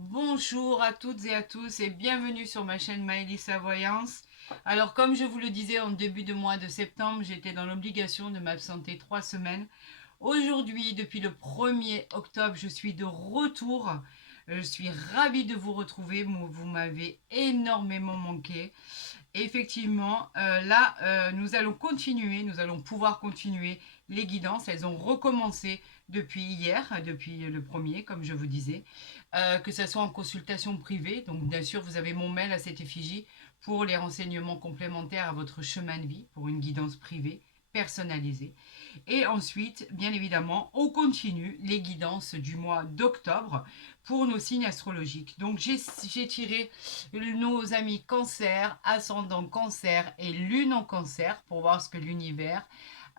Bonjour à toutes et à tous et bienvenue sur ma chaîne Maëlys la Voyance. Alors comme je vous le disais en début de mois de septembre, j'étais dans l'obligation de m'absenter 3 semaines. Aujourd'hui, depuis le 1er octobre, je suis de retour. Je suis ravie de vous retrouver. Vous m'avez énormément manqué. Effectivement, là, nous allons pouvoir continuer les guidances. Elles ont recommencé depuis hier, depuis le premier, comme je vous disais, que ce soit en consultation privée. Donc, bien sûr, vous avez mon mail à cette effigie pour les renseignements complémentaires à votre chemin de vie, pour une guidance privée personnalisée. Et ensuite, bien évidemment, on continue les guidances du mois d'octobre pour nos signes astrologiques. Donc, j'ai tiré nos amis cancer, ascendant cancer et lune en cancer pour voir ce que l'univers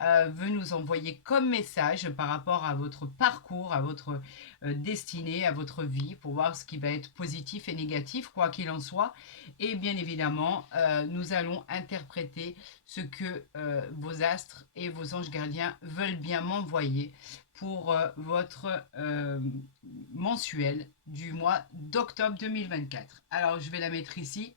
veut nous envoyer comme message par rapport à votre parcours, à votre destinée, à votre vie, pour voir ce qui va être positif et négatif, quoi qu'il en soit. Et bien évidemment, nous allons interpréter ce que vos astres et vos anges gardiens veulent bien m'envoyer pour votre mensuel du mois d'octobre 2024. Alors, je vais la mettre ici.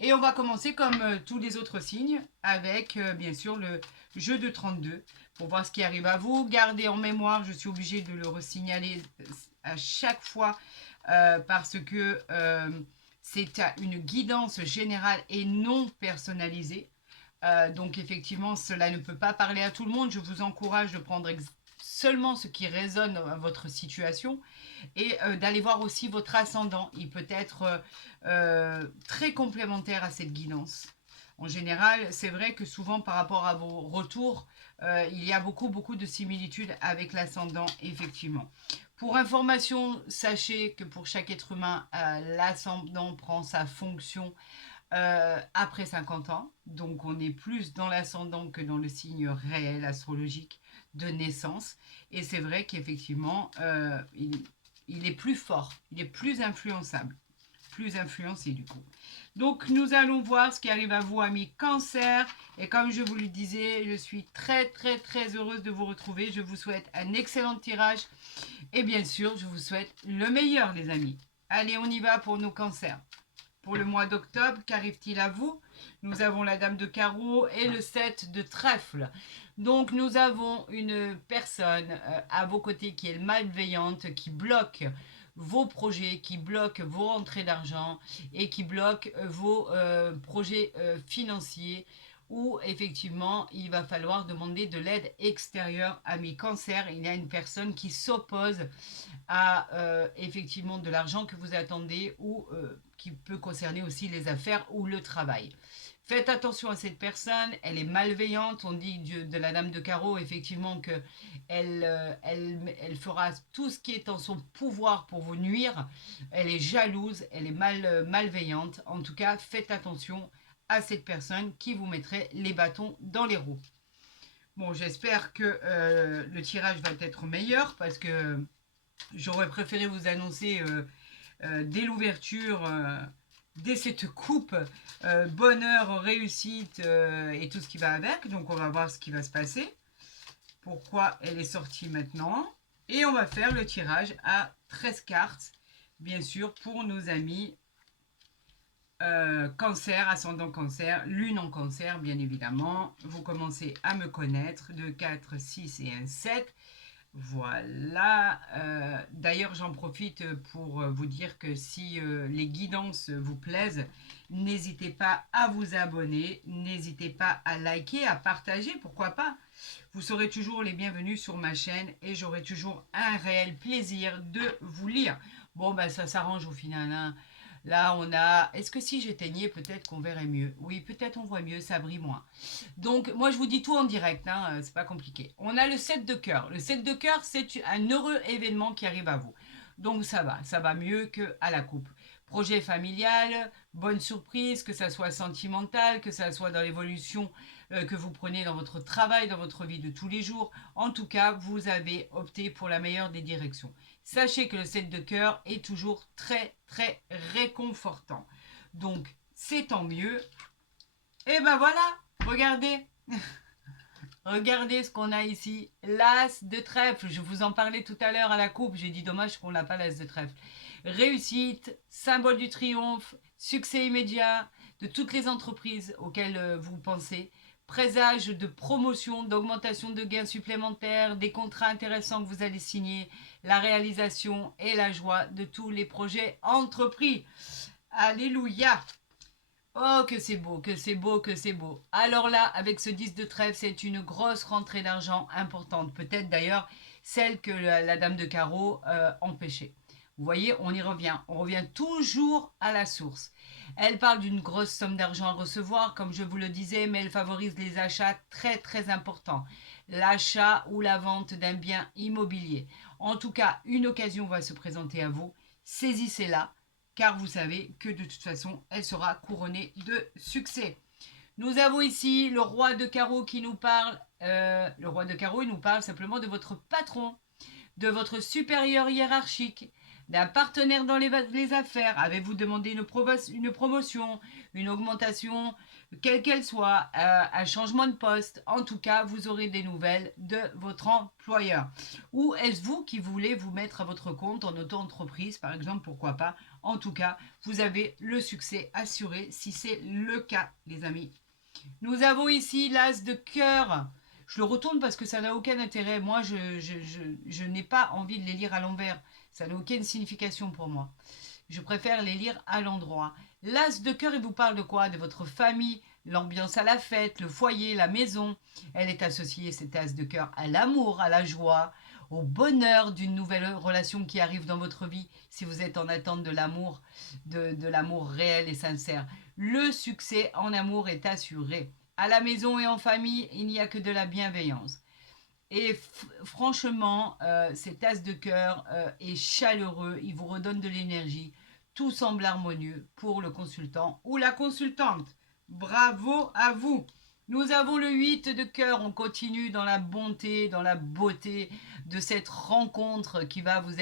Et on va commencer comme tous les autres signes avec bien sûr le jeu de 32 pour voir ce qui arrive à vous. Gardez en mémoire, je suis obligée de le resignaler à chaque fois parce que c'est une guidance générale et non personnalisée. Donc effectivement, cela ne peut pas parler à tout le monde. Je vous encourage de prendre seulement ce qui résonne à votre situation et d'aller voir aussi votre ascendant. Il peut être très complémentaire à cette guidance. En général, c'est vrai que souvent par rapport à vos retours, il y a beaucoup de similitudes avec l'ascendant, effectivement. Pour information, sachez que pour chaque être humain, l'ascendant prend sa fonction après 50 ans. Donc on est plus dans l'ascendant que dans le signe réel astrologique de naissance. Et c'est vrai qu'effectivement, il est plus fort, il est plus influençable, plus influencé du coup. Donc nous allons voir ce qui arrive à vous, amis cancer. Et comme je vous le disais, je suis très heureuse de vous retrouver. Je vous souhaite un excellent tirage. Et bien sûr, je vous souhaite le meilleur, les amis. Allez, on y va pour nos cancers. Pour le mois d'octobre, qu'arrive-t-il à vous? Nous avons la dame de carreau et le 7 de trèfle. Donc nous avons une personne à vos côtés qui est malveillante, qui bloque vos projets, qui bloque vos rentrées d'argent et qui bloque vos projets financiers où effectivement il va falloir demander de l'aide extérieure à mes cancers. Il y a une personne qui s'oppose à effectivement de l'argent que vous attendez ou qui peut concerner aussi les affaires ou le travail. Faites attention à cette personne, elle est malveillante. On dit de la dame de carreau effectivement que elle fera tout ce qui est en son pouvoir pour vous nuire. Elle est jalouse, elle est malveillante. En tout cas, faites attention à cette personne qui vous mettrait les bâtons dans les roues. Bon, j'espère que le tirage va être meilleur parce que j'aurais préféré vous annoncer dès l'ouverture, dès cette coupe, bonheur, réussite et tout ce qui va avec. Donc on va voir ce qui va se passer. Pourquoi elle est sortie maintenant. Et on va faire le tirage à 13 cartes, bien sûr, pour nos amis cancer, ascendant cancer, lune en cancer, bien évidemment. Vous commencez à me connaître. 2, 4, 6 et un 7. Voilà. D'ailleurs, j'en profite pour vous dire que si les guidances vous plaisent, n'hésitez pas à vous abonner, n'hésitez pas à liker, à partager, pourquoi pas. Vous serez toujours les bienvenus sur ma chaîne et j'aurai toujours un réel plaisir de vous lire. Bon, ben ça s'arrange au final, hein. Là, on a... Est-ce que si j'éteignais, peut-être qu'on verrait mieux? Oui, peut-être on voit mieux, ça brille moins. Donc, moi, je vous dis tout en direct, hein, c'est pas compliqué. On a le 7 de cœur. Le 7 de cœur, c'est un heureux événement qui arrive à vous. Donc, ça va mieux qu'à la coupe. Projet familial, bonne surprise, que ça soit sentimental, que ça soit dans l'évolution que vous prenez dans votre travail, dans votre vie de tous les jours. En tout cas, vous avez opté pour la meilleure des directions. Sachez que le 7 de cœur est toujours très réconfortant. Donc, c'est tant mieux. Et ben voilà, regardez. Regardez ce qu'on a ici. L'as de trèfle. Je vous en parlais tout à l'heure à la coupe. J'ai dit dommage qu'on n'a pas l'as de trèfle. réussite, symbole du triomphe, succès immédiat de toutes les entreprises auxquelles vous pensez, présage de promotion, d'augmentation de gains supplémentaires, des contrats intéressants que vous allez signer, la réalisation et la joie de tous les projets entrepris. Alléluia! Oh, que c'est beau, que c'est beau, que c'est beau. Alors là, avec ce 10 de trèfle, c'est une grosse rentrée d'argent importante. Peut-être d'ailleurs celle que la dame de carreau empêchait. Vous voyez, on y revient. On revient toujours à la source. Elle parle d'une grosse somme d'argent à recevoir, comme je vous le disais, mais elle favorise les achats très très importants. L'achat ou la vente d'un bien immobilier. En tout cas, une occasion va se présenter à vous. Saisissez-la, car vous savez que de toute façon, elle sera couronnée de succès. Nous avons ici le roi de carreau qui nous parle. Le roi de carreau, il nous parle simplement de votre patron, de votre supérieur hiérarchique, d'un partenaire dans les affaires. Avez-vous demandé une promotion, une augmentation, quelle qu'elle soit, un changement de poste? En tout cas, vous aurez des nouvelles de votre employeur. Ou est-ce vous qui voulez vous mettre à votre compte en auto-entreprise, par exemple, pourquoi pas? En tout cas, vous avez le succès assuré si c'est le cas, les amis. Nous avons ici l'as de cœur. Je le retourne parce que ça n'a aucun intérêt. Moi, je n'ai pas envie de les lire à l'envers. Ça n'a aucune signification pour moi. Je préfère les lire à l'endroit. L'as de cœur, il vous parle de quoi? De votre famille, l'ambiance à la fête, le foyer, la maison. Elle est associée, cette as de cœur, à l'amour, à la joie, au bonheur d'une nouvelle relation qui arrive dans votre vie, si vous êtes en attente de l'amour, de l'amour réel et sincère. Le succès en amour est assuré. À la maison et en famille, il n'y a que de la bienveillance. Et franchement, cet as de cœur est chaleureux, il vous redonne de l'énergie. Tout semble harmonieux pour le consultant ou la consultante. Bravo à vous. Nous avons le 8 de cœur, on continue dans la bonté, dans la beauté de cette rencontre qui va vous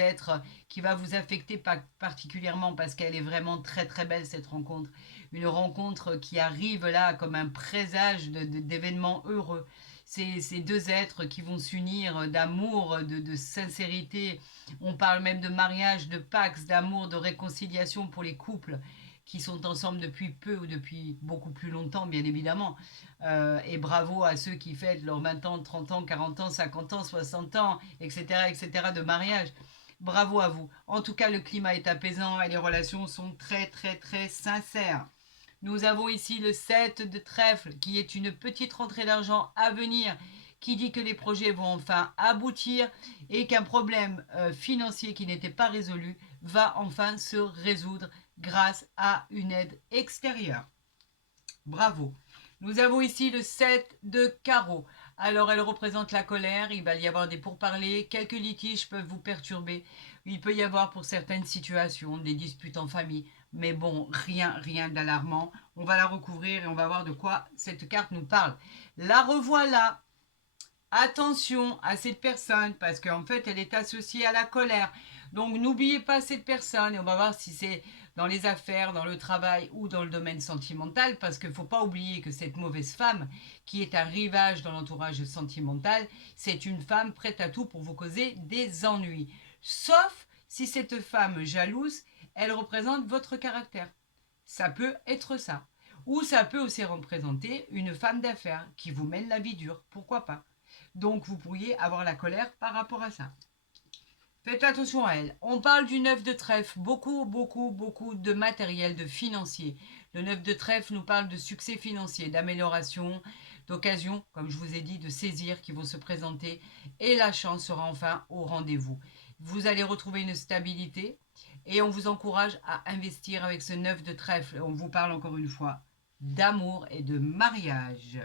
affecter particulièrement parce qu'elle est vraiment très très belle cette rencontre. Une rencontre qui arrive là comme un présage d'événements heureux. Ces deux êtres qui vont s'unir d'amour, de sincérité. On parle même de mariage, de pax, d'amour, de réconciliation pour les couples qui sont ensemble depuis peu ou depuis beaucoup plus longtemps, bien évidemment. Et bravo à ceux qui fêtent leurs 20 ans, 30 ans, 40 ans, 50 ans, 60 ans, etc. de mariage. Bravo à vous. En tout cas, le climat est apaisant et les relations sont très, très, très sincères. Nous avons ici le 7 de trèfle qui est une petite rentrée d'argent à venir qui dit que les projets vont enfin aboutir et qu'un problème financier qui n'était pas résolu va enfin se résoudre grâce à une aide extérieure. Bravo. Nous avons ici le 7 de carreau. Alors elle représente la colère, il va y avoir des pourparlers, quelques litiges peuvent vous perturber. Il peut y avoir pour certaines situations des disputes en famille, mais bon, rien d'alarmant. On va la recouvrir et on va voir de quoi cette carte nous parle. La revoilà. Attention à cette personne parce qu'en fait elle est associée à la colère. Donc n'oubliez pas cette personne et on va voir si c'est dans les affaires, dans le travail ou dans le domaine sentimental parce qu'il ne faut pas oublier que cette mauvaise femme qui est un rivage dans l'entourage sentimental, c'est une femme prête à tout pour vous causer des ennuis. Sauf si cette femme jalouse, elle représente votre caractère. Ça peut être ça. Ou ça peut aussi représenter une femme d'affaires qui vous mène la vie dure. Pourquoi pas? Donc vous pourriez avoir la colère par rapport à ça. Faites attention à elle. On parle du 9 de trèfle. Beaucoup de matériel, de financier. Le 9 de trèfle nous parle de succès financier, d'amélioration, d'occasion, comme je vous ai dit, de saisir qui vont se présenter. Et la chance sera enfin au rendez-vous. Vous allez retrouver une stabilité et on vous encourage à investir avec ce 9 de trèfle. On vous parle encore une fois d'amour et de mariage.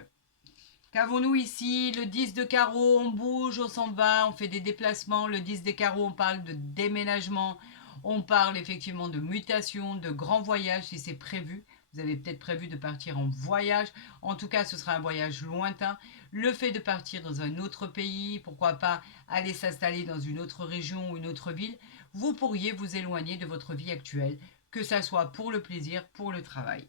Qu'avons-nous ici? Le 10 de carreau, on bouge, on s'en va, on fait des déplacements. Le 10 de carreau, on parle de déménagement. On parle effectivement de mutation, de grands voyages si c'est prévu. Vous avez peut-être prévu de partir en voyage. En tout cas, ce sera un voyage lointain. Le fait de partir dans un autre pays, pourquoi pas aller s'installer dans une autre région ou une autre ville, vous pourriez vous éloigner de votre vie actuelle, que ça soit pour le plaisir, pour le travail.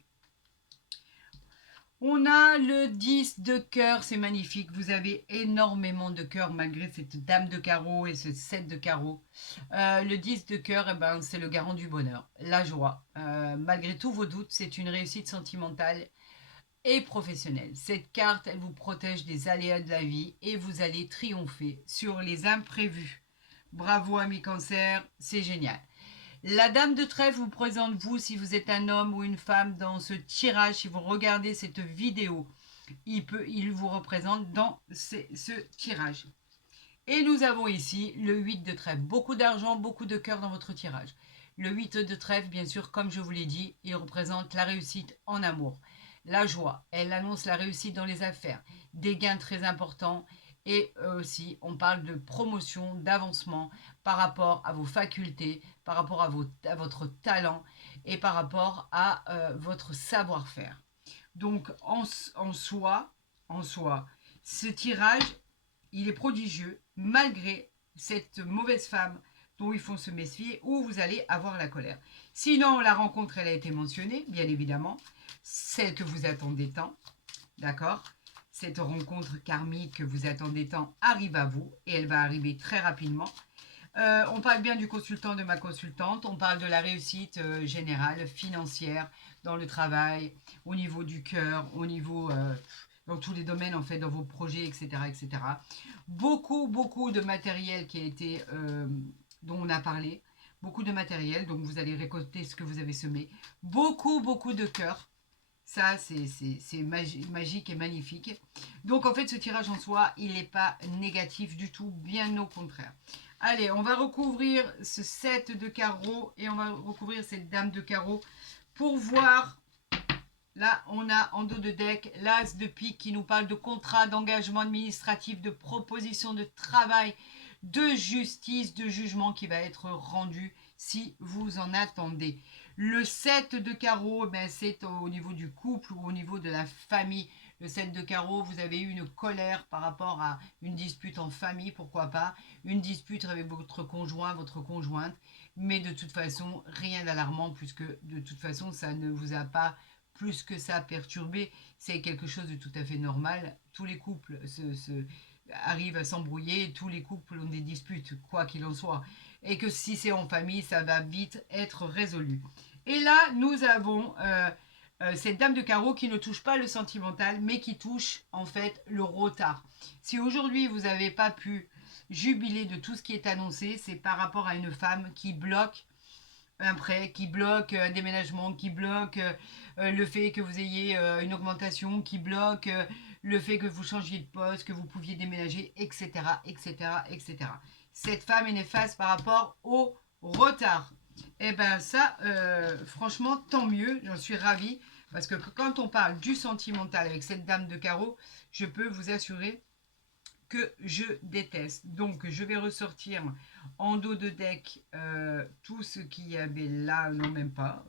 On a le 10 de cœur, c'est magnifique. Vous avez énormément de cœur malgré cette dame de carreau et ce 7 de carreau. Le 10 de cœur, eh ben, c'est le garant du bonheur, la joie. Malgré tous vos doutes, c'est une réussite sentimentale et professionnelle. Cette carte, elle vous protège des aléas de la vie et vous allez triompher sur les imprévus. Bravo, ami cancer, c'est génial. La dame de trèfle vous présente vous, si vous êtes un homme ou une femme, dans ce tirage, si vous regardez cette vidéo, il vous représente dans ce tirage. Et nous avons ici le 8 de trèfle. Beaucoup d'argent, beaucoup de cœur dans votre tirage. Le 8 de trèfle, bien sûr, comme je vous l'ai dit, il représente la réussite en amour. La joie, elle annonce la réussite dans les affaires, des gains très importants. Et aussi, on parle de promotion, d'avancement par rapport à vos facultés, par rapport à votre talent et par rapport à votre savoir-faire. Donc, en soi, ce tirage, il est prodigieux malgré cette mauvaise femme dont il faut se méfier ou vous allez avoir la colère. Sinon, la rencontre, elle a été mentionnée, bien évidemment, celle que vous attendez tant, d'accord? Cette rencontre karmique que vous attendez tant arrive à vous et elle va arriver très rapidement. On parle bien du consultant, de ma consultante, on parle de la réussite générale, financière, dans le travail, au niveau du cœur, au niveau dans tous les domaines en fait, dans vos projets, etc., etc. Beaucoup de matériel qui a été dont on a parlé, beaucoup de matériel, donc vous allez récolter ce que vous avez semé, beaucoup de cœur. Ça, c'est magique et magnifique. Donc, en fait, ce tirage en soi, il n'est pas négatif du tout, bien au contraire. Allez, on va recouvrir ce 7 de carreau et on va recouvrir cette dame de carreau pour voir. Là, on a en dos de deck l'as de pique qui nous parle de contrat, d'engagement administratif, de proposition de travail, de justice, de jugement qui va être rendu si vous en attendez. Le 7 de carreau, ben, c'est au niveau du couple ou au niveau de la famille. Le 7 de carreau, vous avez eu une colère par rapport à une dispute en famille, pourquoi pas, une dispute avec votre conjoint, votre conjointe, mais de toute façon, rien d'alarmant puisque de toute façon, ça ne vous a pas plus que ça perturbé. C'est quelque chose de tout à fait normal. Tous les couples arrivent à s'embrouiller, tous les couples ont des disputes, quoi qu'il en soit. Et que si c'est en famille, ça va vite être résolu. Et là, nous avons cette dame de carreau qui ne touche pas le sentimental, mais qui touche en fait le retard. Si aujourd'hui vous n'avez pas pu jubiler de tout ce qui est annoncé, c'est par rapport à une femme qui bloque un prêt, qui bloque un déménagement, qui bloque le fait que vous ayez une augmentation, qui bloque le fait que vous changiez de poste, que vous pouviez déménager, etc., etc., etc. Cette femme est néfaste par rapport au retard. Eh bien ça, franchement, tant mieux, j'en suis ravie, parce que quand on parle du sentimental avec cette dame de carreau, je peux vous assurer que je déteste. Donc, je vais ressortir en dos de deck tout ce qu'il y avait là, non même pas.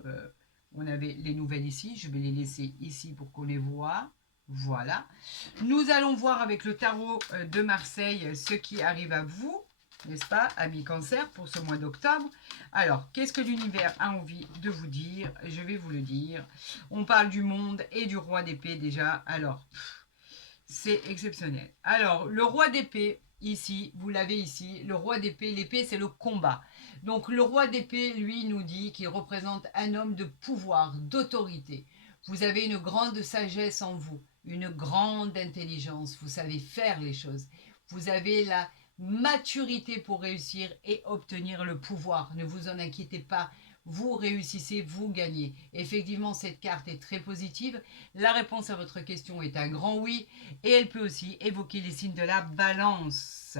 On avait les nouvelles ici, je vais les laisser ici pour qu'on les voit. Voilà. Nous allons voir avec le tarot de Marseille ce qui arrive à vous, n'est-ce pas, amis cancer, pour ce mois d'octobre. Alors, qu'est-ce que l'univers a envie de vous dire? Je vais vous le dire. On parle du monde et du roi d'épée déjà. Alors, c'est exceptionnel. Alors, le roi d'épée, ici, vous l'avez ici, le roi d'épée, l'épée c'est le combat. Donc le roi d'épée, lui, nous dit qu'il représente un homme de pouvoir, d'autorité. Vous avez une grande sagesse en vous, une grande intelligence, vous savez faire les choses. Vous avez la maturité pour réussir et obtenir le pouvoir. Ne vous en inquiétez pas, vous réussissez, vous gagnez. Effectivement, cette carte est très positive. La réponse à votre question est un grand oui et elle peut aussi évoquer les signes de la balance.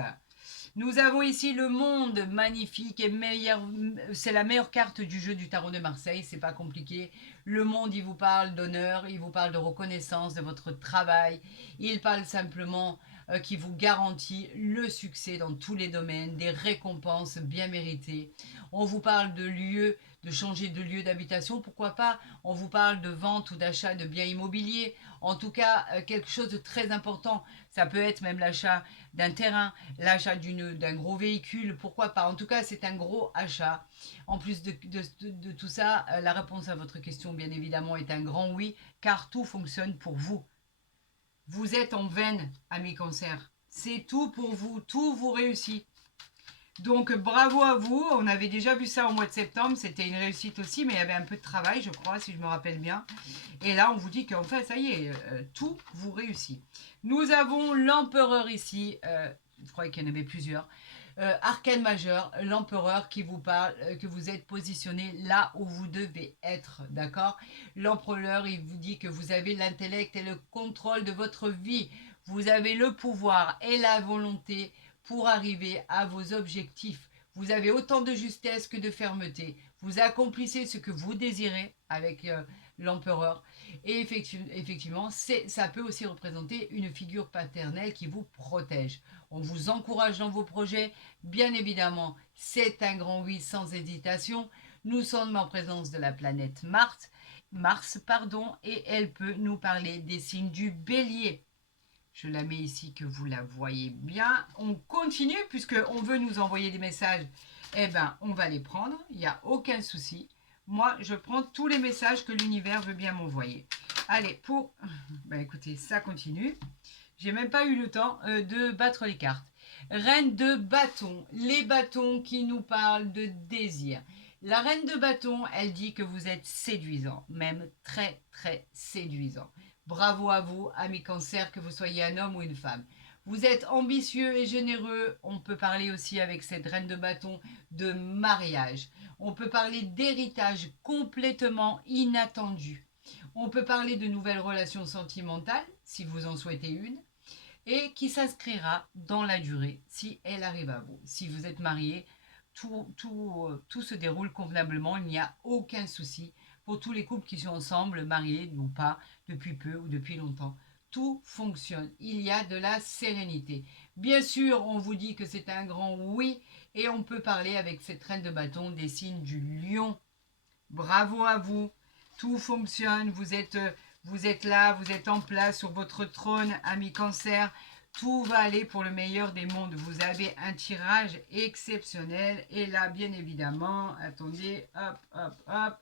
Nous avons ici le monde magnifique et meilleur. C'est la meilleure carte du jeu du tarot de Marseille, c'est pas compliqué. Le monde, il vous parle d'honneur, il vous parle de reconnaissance de votre travail, il parle simplement qui vous garantit le succès dans tous les domaines, des récompenses bien méritées. On vous parle de lieu, de changer de lieu d'habitation, pourquoi pas. On vous parle de vente ou d'achat de biens immobiliers. En tout cas, quelque chose de très important. Ça peut être même l'achat d'un terrain, l'achat d'un gros véhicule, pourquoi pas. En tout cas, c'est un gros achat. En plus de tout ça, la réponse à votre question, bien évidemment, est un grand oui, car tout fonctionne pour vous. Vous êtes en veine, amis cancer. C'est tout pour vous, tout vous réussit. Donc bravo à vous, on avait déjà vu ça au mois de septembre, c'était une réussite aussi, mais il y avait un peu de travail, je crois, si je me rappelle bien. Et là, on vous dit qu'en fait, ça y est, tout vous réussit. Nous avons l'empereur ici, je croyais qu'il y en avait plusieurs. Arcane majeur, l'empereur qui vous parle, que vous êtes positionné là où vous devez être, d'accord. L'empereur, il vous dit que vous avez l'intellect et le contrôle de votre vie. Vous avez le pouvoir et la volonté pour arriver à vos objectifs. Vous avez autant de justesse que de fermeté. Vous accomplissez ce que vous désirez avec l'empereur. Et effectivement, ça peut aussi représenter une figure paternelle qui vous protège. On vous encourage dans vos projets. Bien évidemment, c'est un grand oui sans hésitation. Nous sommes en présence de la planète Mars, et elle peut nous parler des signes du Bélier. Je la mets ici que vous la voyez bien. On continue puisqu'on veut nous envoyer des messages. Eh bien, on va les prendre. Il n'y a aucun souci. Moi, je prends tous les messages que l'univers veut bien m'envoyer. Allez, écoutez, ça continue. J'ai même pas eu le temps de battre les cartes. Reine de bâton. Les bâtons qui nous parlent de désir. La reine de bâton, elle dit que vous êtes séduisant. Même très, très séduisant. Bravo à vous, amis cancer, que vous soyez un homme ou une femme. Vous êtes ambitieux et généreux. On peut parler aussi avec cette reine de bâton de mariage. On peut parler d'héritage complètement inattendu. On peut parler de nouvelles relations sentimentales, si vous en souhaitez une, et qui s'inscrira dans la durée, si elle arrive à vous. Si vous êtes marié, tout se déroule convenablement, il n'y a aucun souci pour tous les couples qui sont ensemble, mariés ou pas, depuis peu ou depuis longtemps. Tout fonctionne, il y a de la sérénité. Bien sûr, on vous dit que c'est un grand oui, et on peut parler avec cette reine de bâton des signes du lion. Bravo à vous, tout fonctionne, vous êtes là, vous êtes en place sur votre trône, ami cancer. Tout va aller pour le meilleur des mondes. Vous avez un tirage exceptionnel. Et là, bien évidemment, attendez, hop, hop, hop.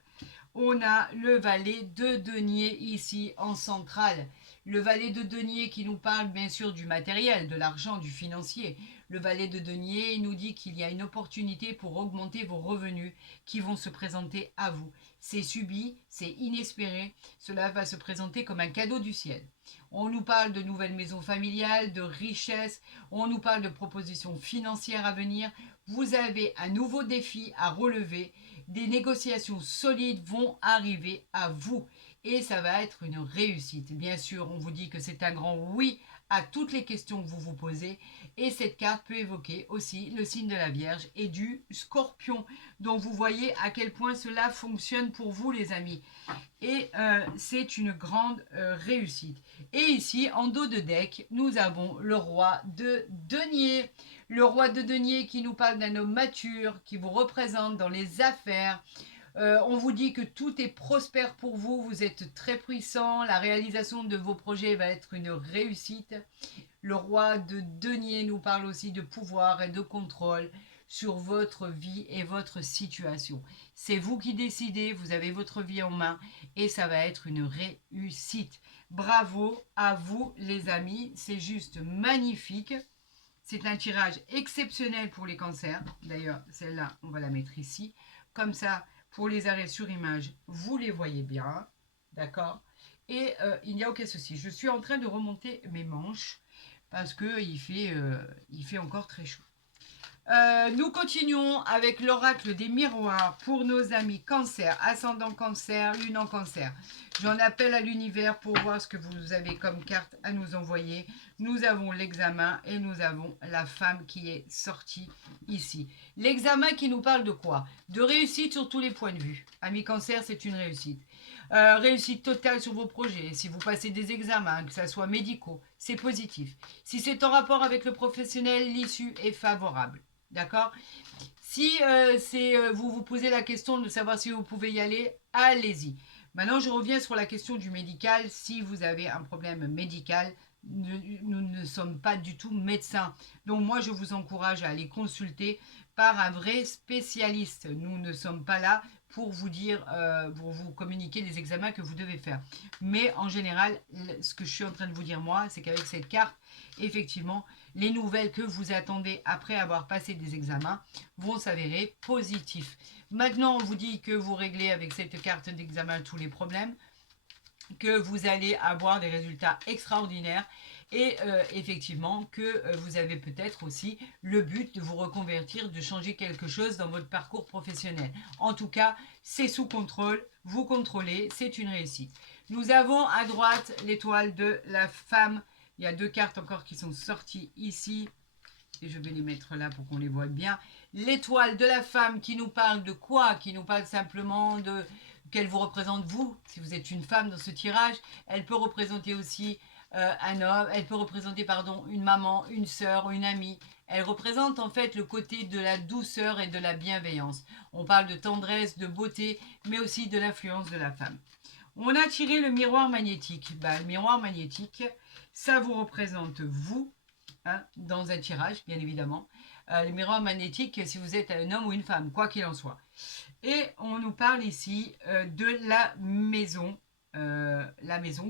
On a le valet de denier ici en centrale. Le valet de denier qui nous parle bien sûr du matériel, de l'argent, du financier. Le valet de denier nous dit qu'il y a une opportunité pour augmenter vos revenus qui vont se présenter à vous. C'est subi, c'est inespéré. Cela va se présenter comme un cadeau du ciel. On nous parle de nouvelles maisons familiales, de richesses. On nous parle de propositions financières à venir. Vous avez un nouveau défi à relever. Des négociations solides vont arriver à vous. Et ça va être une réussite. Bien sûr, on vous dit que c'est un grand oui à toutes les questions que vous vous posez. Et cette carte peut évoquer aussi le signe de la Vierge et du Scorpion. Donc vous voyez à quel point cela fonctionne pour vous les amis. Et c'est une grande réussite. Et ici, en dos de deck, nous avons le roi de denier. Le roi de denier qui nous parle d'un homme mature, qui vous représente dans les affaires. On vous dit que tout est prospère pour vous, vous êtes très puissant, la réalisation de vos projets va être une réussite. Le roi de denier nous parle aussi de pouvoir et de contrôle sur votre vie et votre situation. C'est vous qui décidez, vous avez votre vie en main et ça va être une réussite. Bravo à vous les amis, c'est juste magnifique. C'est un tirage exceptionnel pour les cancers. D'ailleurs, celle-là, on va la mettre ici. Comme ça, pour les arrêts sur image, vous les voyez bien. D'accord. Et il n'y a aucun souci. Je suis en train de remonter mes manches parce qu'il fait encore très chaud. Nous continuons avec l'oracle des miroirs pour nos amis cancer, ascendant cancer, lune en cancer. J'en appelle à l'univers pour voir ce que vous avez comme carte à nous envoyer. Nous avons l'examen et nous avons la femme qui est sortie ici. L'examen qui nous parle de quoi? De réussite sur tous les points de vue. Ami Cancer, c'est une réussite. Réussite totale sur vos projets. Si vous passez des examens, que ce soit médicaux, c'est positif. Si c'est en rapport avec le professionnel, l'issue est favorable. D'accord? Si vous vous posez la question de savoir si vous pouvez y aller, allez-y. Maintenant, je reviens sur la question du médical. Si vous avez un problème médical, nous ne sommes pas du tout médecins. Donc moi, je vous encourage à aller consulter par un vrai spécialiste. Nous ne sommes pas là pour vous dire, pour vous communiquer les examens que vous devez faire. Mais en général, ce que je suis en train de vous dire moi, c'est qu'avec cette carte, effectivement, les nouvelles que vous attendez après avoir passé des examens vont s'avérer positifs. Maintenant, on vous dit que vous réglez avec cette carte d'examen tous les problèmes, que vous allez avoir des résultats extraordinaires et effectivement que vous avez peut-être aussi le but de vous reconvertir, de changer quelque chose dans votre parcours professionnel. En tout cas, c'est sous contrôle, vous contrôlez, c'est une réussite. Nous avons à droite l'étoile de la femme. Il y a 2 cartes encore qui sont sorties ici. Et je vais les mettre là pour qu'on les voit bien. L'étoile de la femme qui nous parle de quoi? Qui nous parle simplement de qu'elle vous représente vous, si vous êtes une femme dans ce tirage. Elle peut représenter aussi un homme, elle peut représenter pardon, une maman, une sœur, une amie. Elle représente en fait le côté de la douceur et de la bienveillance. On parle de tendresse, de beauté, mais aussi de l'influence de la femme. On a tiré le miroir magnétique. Le miroir magnétique, ça vous représente vous, hein, dans un tirage, bien évidemment. Le miroir magnétique, si vous êtes un homme ou une femme, quoi qu'il en soit. Et on nous parle ici de la maison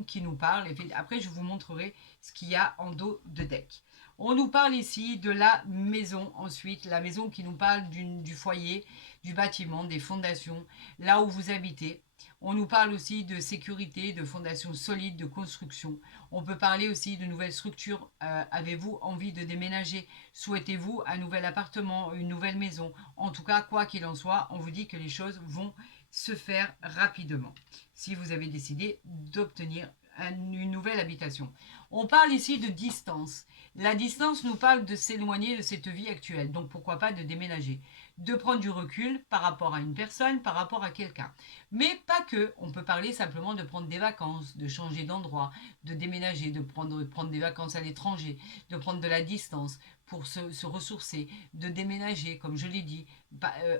qui nous parle. Après, je vous montrerai ce qu'il y a en dos de deck. On nous parle ici de la maison, ensuite, la maison qui nous parle du foyer, du bâtiment, des fondations, là où vous habitez. On nous parle aussi de sécurité, de fondations solides, de construction. On peut parler aussi de nouvelles structures. Avez-vous envie de déménager? Souhaitez-vous un nouvel appartement, une nouvelle maison? En tout cas, quoi qu'il en soit, on vous dit que les choses vont se faire rapidement si vous avez décidé d'obtenir une nouvelle habitation. On parle ici de distance. La distance nous parle de s'éloigner de cette vie actuelle. Donc pourquoi pas de déménager, de prendre du recul par rapport à une personne, par rapport à quelqu'un. Mais pas que. On peut parler simplement de prendre des vacances, de changer d'endroit, de déménager, de prendre des vacances à l'étranger, de prendre de la distance pour se ressourcer, de déménager, comme je l'ai dit.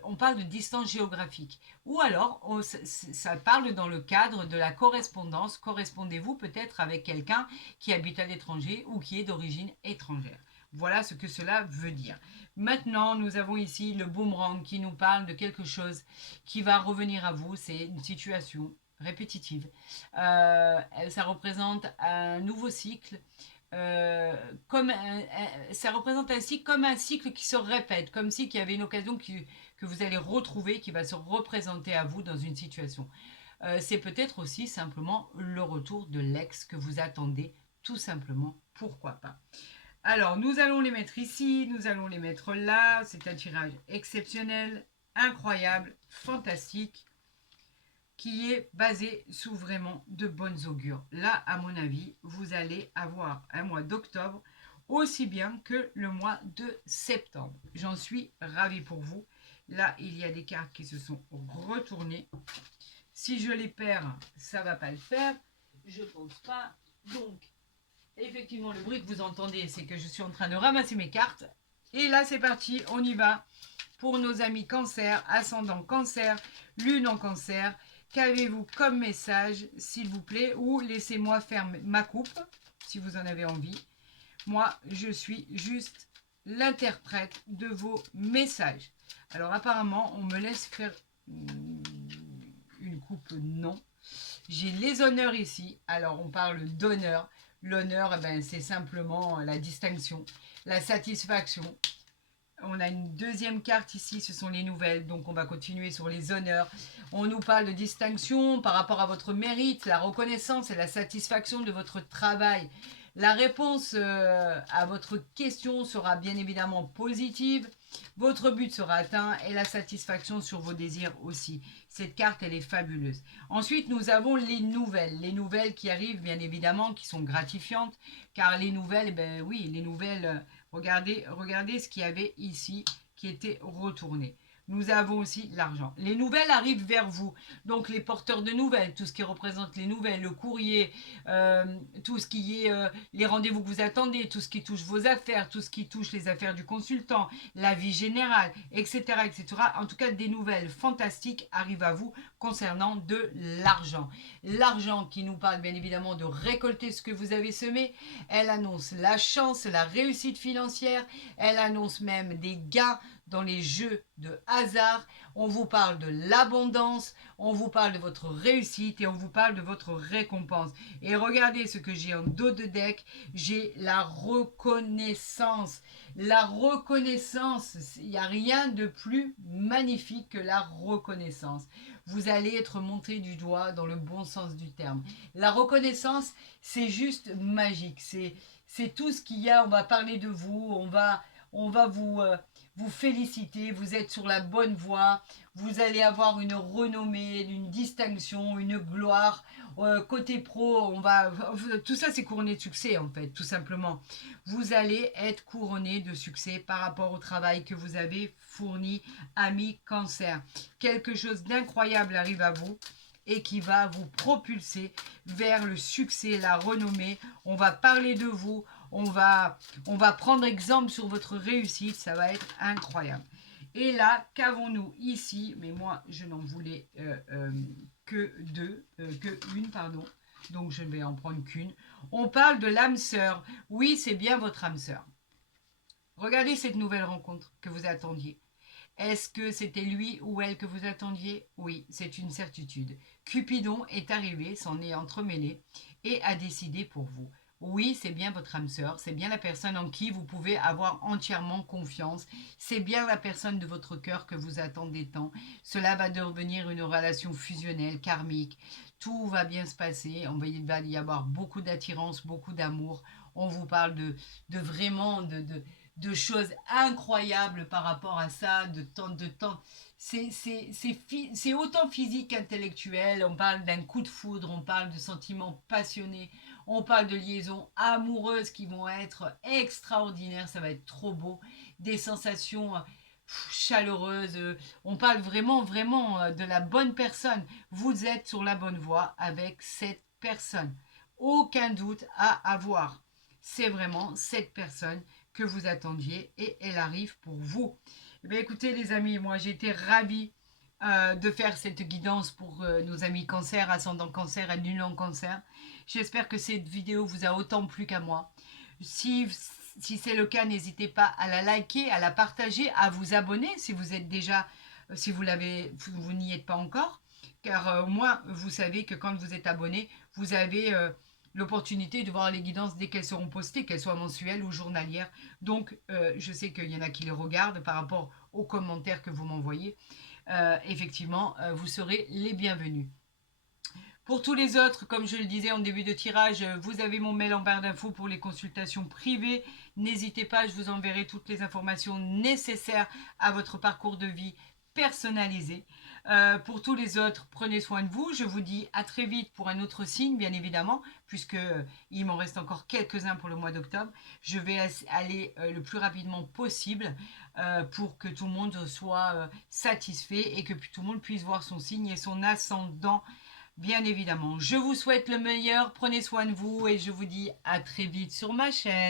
On parle de distance géographique. Ou alors, ça parle dans le cadre de la correspondance. Correspondez-vous peut-être avec quelqu'un qui habite à l'étranger ou qui est d'origine étrangère. Voilà ce que cela veut dire. Maintenant, nous avons ici le boomerang qui nous parle de quelque chose qui va revenir à vous. C'est une situation répétitive. Ça représente un nouveau cycle. Ça représente un cycle comme un cycle qui se répète, comme si il y avait une occasion que vous allez retrouver, qui va se représenter à vous dans une situation. C'est peut-être aussi simplement le retour de l'ex que vous attendez, tout simplement, pourquoi pas. Alors, nous allons les mettre ici, nous allons les mettre là. C'est un tirage exceptionnel, incroyable, fantastique, qui est basé sous vraiment de bonnes augures. Là, à mon avis, vous allez avoir un mois d'octobre aussi bien que le mois de septembre. J'en suis ravie pour vous. Là, il y a des cartes qui se sont retournées. Si je les perds, ça ne va pas le faire. Je ne pense pas. Donc, effectivement, le bruit que vous entendez, c'est que je suis en train de ramasser mes cartes. Et là, c'est parti, on y va. Pour nos amis cancer, ascendant cancer, lune en cancer, qu'avez-vous comme message, s'il vous plaît? Ou laissez-moi faire ma coupe, si vous en avez envie. Moi, je suis juste l'interprète de vos messages. Alors, apparemment, on me laisse faire une coupe, non. J'ai les honneurs ici. Alors, on parle d'honneur. L'honneur, c'est simplement la distinction, la satisfaction. On a une deuxième carte ici, ce sont les nouvelles. Donc, on va continuer sur les honneurs. On nous parle de distinction par rapport à votre mérite, la reconnaissance et la satisfaction de votre travail. La réponse à votre question sera bien évidemment positive. Votre but sera atteint et la satisfaction sur vos désirs aussi. Cette carte, elle est fabuleuse. Ensuite, nous avons les nouvelles. Les nouvelles qui arrivent, bien évidemment, qui sont gratifiantes. Car les nouvelles, oui, les nouvelles, regardez ce qu'il y avait ici qui était retourné. Nous avons aussi l'argent. Les nouvelles arrivent vers vous. Donc les porteurs de nouvelles, tout ce qui représente les nouvelles, le courrier, tout ce qui est les rendez-vous que vous attendez, tout ce qui touche vos affaires, tout ce qui touche les affaires du consultant, la vie générale, etc., etc. En tout cas, des nouvelles fantastiques arrivent à vous concernant de l'argent. L'argent qui nous parle bien évidemment de récolter ce que vous avez semé. Elle annonce la chance, la réussite financière. Elle annonce même des gains dans les jeux de hasard, on vous parle de l'abondance, on vous parle de votre réussite et on vous parle de votre récompense. Et regardez ce que j'ai en dos de deck, j'ai la reconnaissance. La reconnaissance, il n'y a rien de plus magnifique que la reconnaissance. Vous allez être montré du doigt dans le bon sens du terme. La reconnaissance, c'est juste magique. C'est tout ce qu'il y a. On va parler de vous, on va vous féliciter, vous êtes sur la bonne voie, vous allez avoir une renommée, une distinction, une gloire. Côté pro, tout ça c'est couronné de succès en fait, tout simplement. Vous allez être couronné de succès par rapport au travail que vous avez fourni, ami Cancer. Quelque chose d'incroyable arrive à vous et qui va vous propulser vers le succès, la renommée. On va parler de vous, on va prendre exemple sur votre réussite, ça va être incroyable. Et là, qu'avons-nous ici? Mais moi, je n'en voulais que une, pardon. Donc, je ne vais en prendre qu'une. On parle de l'âme sœur. Oui, c'est bien votre âme sœur. Regardez cette nouvelle rencontre que vous attendiez. Est-ce que c'était lui ou elle que vous attendiez? Oui, c'est une certitude. Cupidon est arrivé, s'en est entremêlé et a décidé pour vous. Oui, c'est bien votre âme sœur, c'est bien la personne en qui vous pouvez avoir entièrement confiance, c'est bien la personne de votre cœur que vous attendez tant. Cela va devenir une relation fusionnelle, karmique. Tout va bien se passer, il va y avoir beaucoup d'attirance, beaucoup d'amour. On vous parle de vraiment de choses incroyables par rapport à ça, de temps. C'est autant physique qu'intellectuel. On parle d'un coup de foudre, on parle de sentiments passionnés, on parle de liaisons amoureuses qui vont être extraordinaires, ça va être trop beau, des sensations chaleureuses. On parle vraiment de la bonne personne. Vous êtes sur la bonne voie avec cette personne. Aucun doute à avoir. C'est vraiment cette personne que vous attendiez et elle arrive pour vous. Eh bien, écoutez les amis, moi j'ai été ravie de faire cette guidance pour nos amis cancer, ascendant cancer et nul en cancer. J'espère que cette vidéo vous a autant plu qu'à moi. Si c'est le cas, n'hésitez pas à la liker, à la partager, à vous abonner si vous êtes déjà, si vous n'y êtes pas encore. Car au moins, vous savez que quand vous êtes abonné, vous avez l'opportunité de voir les guidances dès qu'elles seront postées, qu'elles soient mensuelles ou journalières. Donc, je sais qu'il y en a qui les regardent par rapport aux commentaires que vous m'envoyez. Effectivement, vous serez les bienvenus. Pour tous les autres, comme je le disais en début de tirage, vous avez mon mail en barre d'infos pour les consultations privées. N'hésitez pas, je vous enverrai toutes les informations nécessaires à votre parcours de vie personnalisé. Pour tous les autres, prenez soin de vous. Je vous dis à très vite pour un autre signe, bien évidemment, puisque il m'en reste encore quelques-uns pour le mois d'octobre. Je vais aller le plus rapidement possible pour que tout le monde soit satisfait et que tout le monde puisse voir son signe et son ascendant. Bien évidemment, je vous souhaite le meilleur, prenez soin de vous et je vous dis à très vite sur ma chaîne.